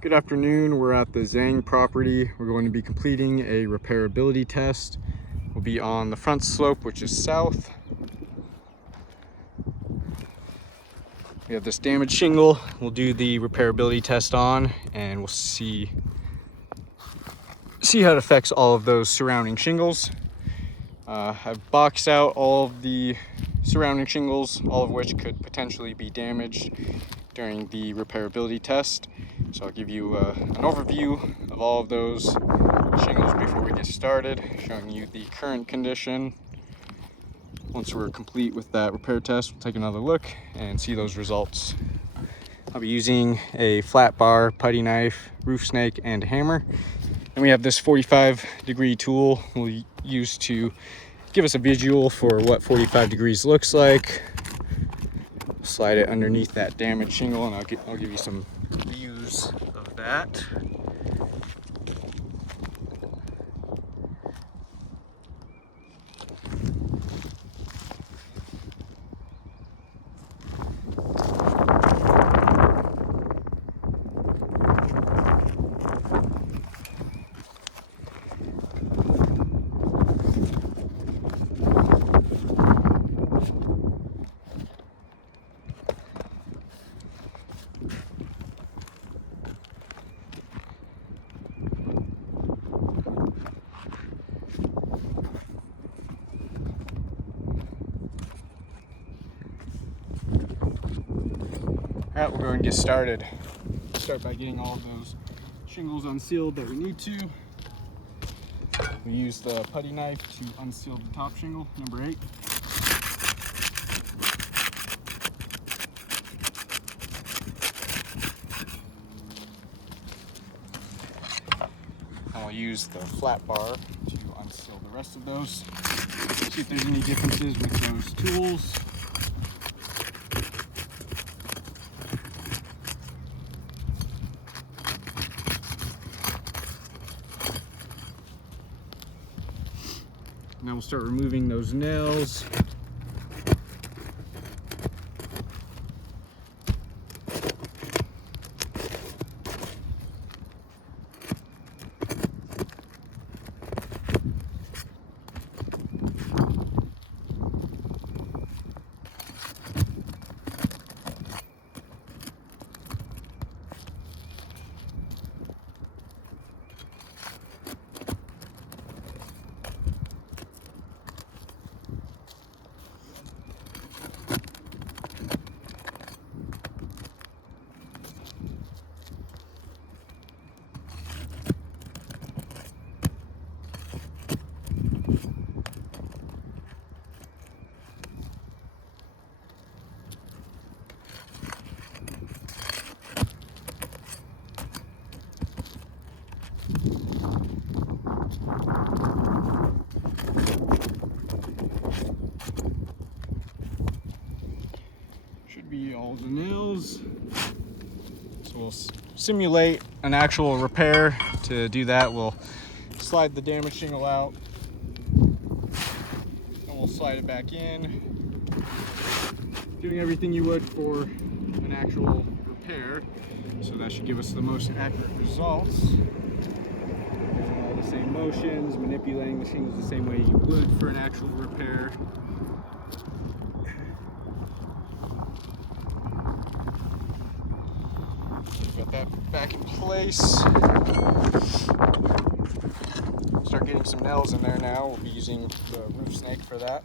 Good afternoon. We're at the Zhang property. We're going to be completing a repairability test. We'll be on the front slope, which is south. We have this damaged shingle. We'll do the repairability test on, and we'll see how it affects all of those surrounding shingles. I've boxed out all of the surrounding shingles, all of which could potentially be damaged during the repairability test. So I'll give you an overview of all of those shingles before we get started, showing you the current condition. Once we're complete with that repair test, we'll take another look and see those results. I'll be using a flat bar, putty knife, roof snake, and a hammer. And we have this 45-degree tool we'll use to give us a visual for what 45 degrees looks like. Slide it underneath that damaged shingle, and I'll give you some views of that. All right, we'll go and get started. Start by getting all of those shingles unsealed that we need to. We use the putty knife to unseal the top shingle, number 8. And we'll use the flat bar to unseal the rest of those. See if there's any differences with those tools. Now we'll start removing those nails. Should be all the nails. So we'll simulate an actual repair. To do that, we'll slide the damaged shingle out, and we'll slide it back in, doing everything you would for an actual repair. So that should give us the most accurate results. Using all the same motions, manipulating the shingles the same way you would for an actual repair. Got that back in place. Start getting some nails in there now. We'll be using the roof snake for that.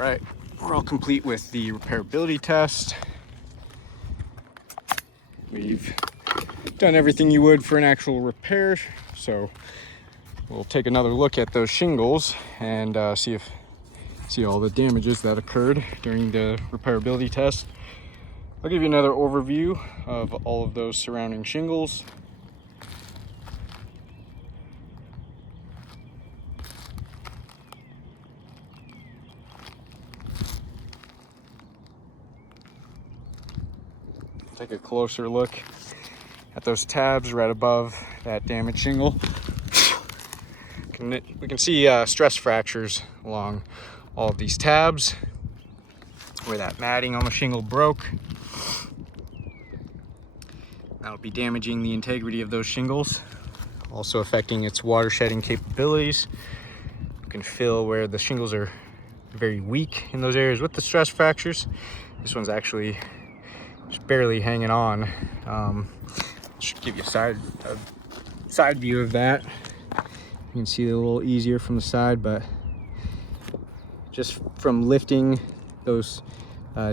right, we're all complete with the repairability test. We've done everything you would for an actual repair, so we'll take another look at those shingles and see all the damages that occurred during the repairability test. I'll give you another overview of all of those surrounding shingles. Take a closer look at those tabs right above that damaged shingle. We can see stress fractures along all of these tabs where that matting on the shingle broke. That'll be damaging the integrity of those shingles, also affecting its water shedding capabilities. You can feel where the shingles are very weak in those areas with the stress fractures. This one's actually just barely hanging on. Should give you a side view of that. You can see it a little easier from the side, but just from lifting those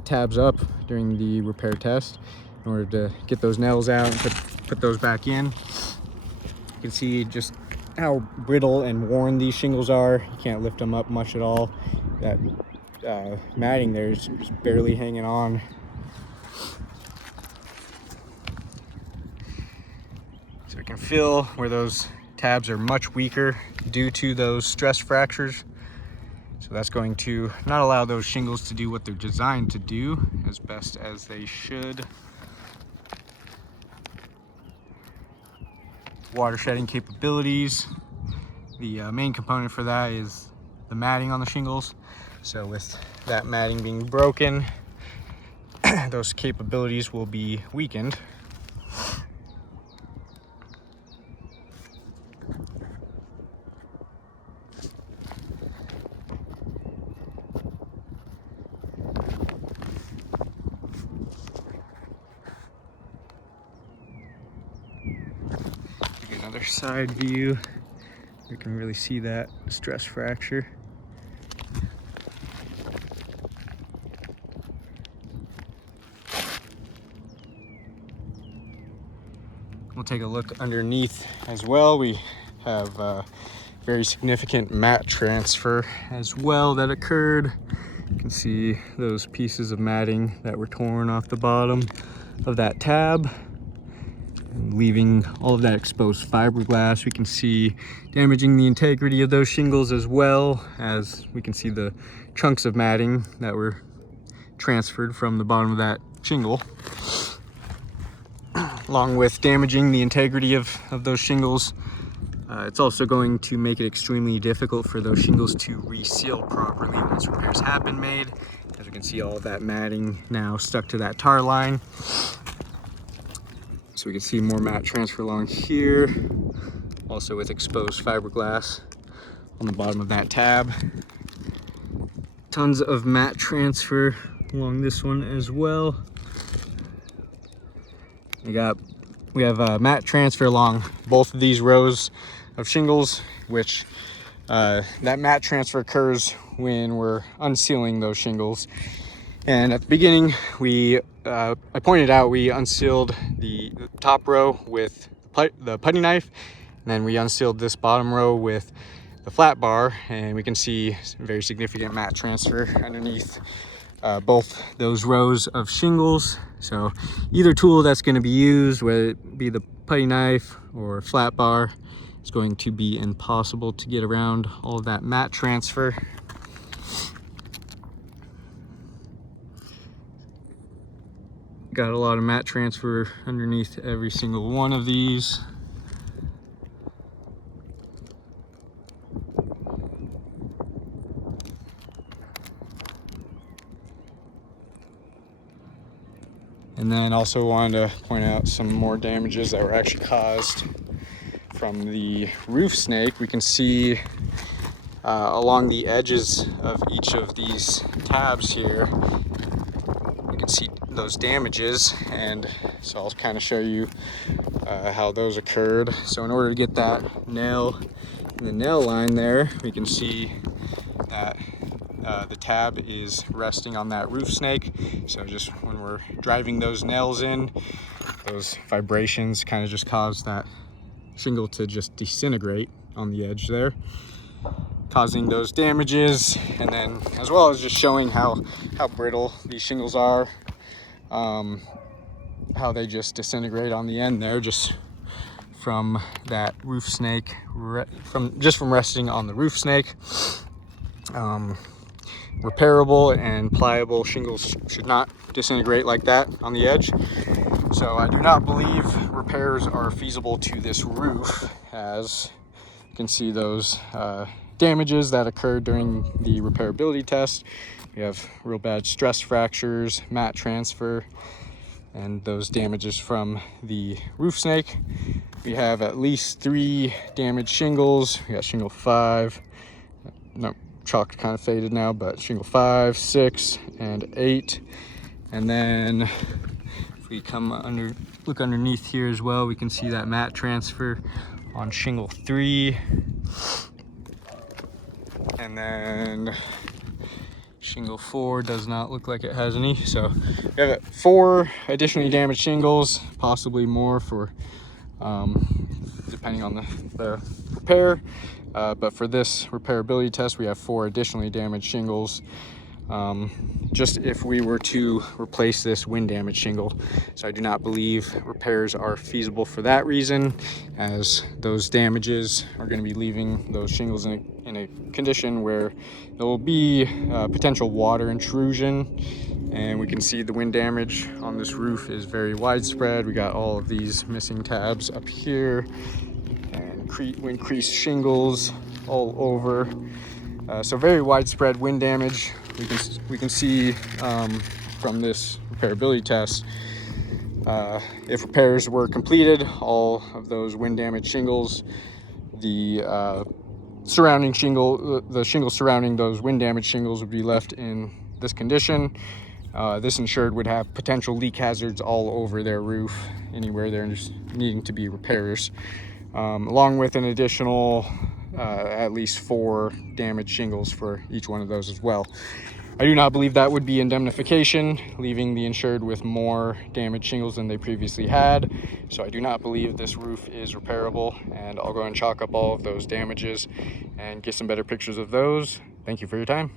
tabs up during the repair test in order to get those nails out and put those back in, you can see just how brittle and worn these shingles are. You can't lift them up much at all. That matting there is just barely hanging on. So we can feel where those tabs are much weaker due to those stress fractures. So that's going to not allow those shingles to do what they're designed to do as best as they should. Water shedding capabilities. The main component for that is the matting on the shingles. So with that matting being broken, those capabilities will be weakened. Another side view, you can really see that stress fracture. We'll take a look underneath as well. We have very significant mat transfer as well that occurred. You can see those pieces of matting that were torn off the bottom of that tab, leaving all of that exposed fiberglass. We can see damaging the integrity of those shingles, as well as we can see the chunks of matting that were transferred from the bottom of that shingle, along with damaging the integrity of those shingles. It's also going to make it extremely difficult for those shingles to reseal properly once repairs have been made. As you can see, all of that matting now stuck to that tar line. So we can see more mat transfer along here, also with exposed fiberglass on the bottom of that tab. Tons of mat transfer along this one as well. We have mat transfer along both of these rows of shingles, which that mat transfer occurs when we're unsealing those shingles. And at the beginning, I pointed out we unsealed the top row with the putty knife, and then we unsealed this bottom row with the flat bar, and we can see very significant mat transfer underneath both those rows of shingles. So either tool that's going to be used, whether it be the putty knife or flat bar, it's going to be impossible to get around all of that mat transfer. Got a lot of mat transfer underneath every single one of these. And then also wanted to point out some more damages that were actually caused from the roof snake. We can see along the edges of each of these tabs here, you can see those damages, and so I'll kind of show you how those occurred. So in order to get that nail in the nail line there, we can see that the tab is resting on that roof snake. So just when we're driving those nails in, those vibrations kind of just cause that shingle to just disintegrate on the edge there, causing those damages, and then as well as just showing how brittle these shingles are, how they just disintegrate on the end there, just from that roof snake, from resting on the roof snake. Repairable and pliable shingles should not disintegrate like that on the edge. So I do not believe repairs are feasible to this roof, as you can see those damages that occurred during the repairability test. We have real bad stress fractures, mat transfer, and those damages from the roof snake. We have at least 3 damaged shingles. We got shingle 5, no, chalk kind of faded now, but shingle 5, 6, and 8. And then if we look underneath here as well, we can see that mat transfer on shingle 3. And then shingle 4 does not look like it has any. So we have 4 additionally damaged shingles, possibly more for depending on the repair. But for this repairability test, we have 4 additionally damaged shingles, just if we were to replace this wind damaged shingle. So I do not believe repairs are feasible for that reason, as those damages are going to be leaving those shingles in a condition where there will be potential water intrusion. And we can see the wind damage on this roof is very widespread. We got all of these missing tabs up here, and increased shingles all over. So very widespread wind damage. We can see from this repairability test, if repairs were completed, all of those wind damaged shingles, the surrounding shingle, the shingles surrounding those wind damaged shingles would be left in this condition. This insured would have potential leak hazards all over their roof, anywhere there's needing to be repairs, along with an additional at least 4 damaged shingles for each one of those as well. I do not believe that would be indemnification, leaving the insured with more damaged shingles than they previously had. So I do not believe this roof is repairable, and I'll go and chalk up all of those damages and get some better pictures of those. Thank you for your time.